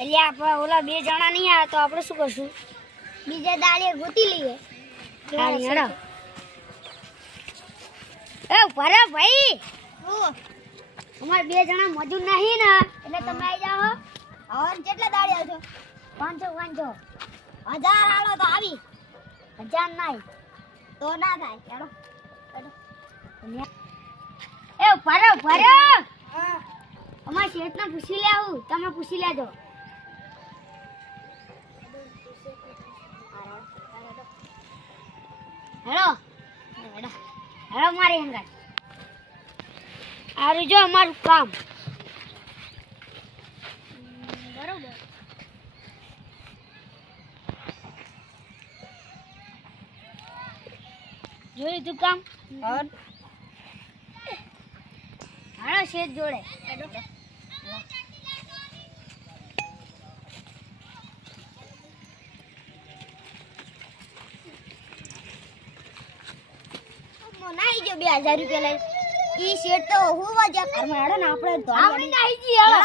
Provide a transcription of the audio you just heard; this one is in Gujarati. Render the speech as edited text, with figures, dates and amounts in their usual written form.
એટલે આપણે ઓલા બે જણા નહીં આવે તો આપણે શું કરશું? બીજા દાળીએ ગોતી લઈએ. હારી હેડો. એ ભરે ભાઈ, અમારે બે જણા મજૂર નહીં ને એટલે તમે આવી જાઓ. હવે કેટલા દાડી આવજો? 500 1000 આલો તો આવી. 1000 નહીં તો ના થાય. હેડો એ ભરે અમાર શેઠને પૂછી લે આવું, તમે પૂછી લેજો. હેડો મારી હંગાત આરું જો અમારું કામ બરોબર. જોયું તું કામ? હાલો શેઠ જોડે. નાઈ જો 2000 રૂપિયા લઈ. ઈ શેઠ તો હોવા જા ઘરમાં હેડો ને આપણે ધોળી નાઈ જી. હવે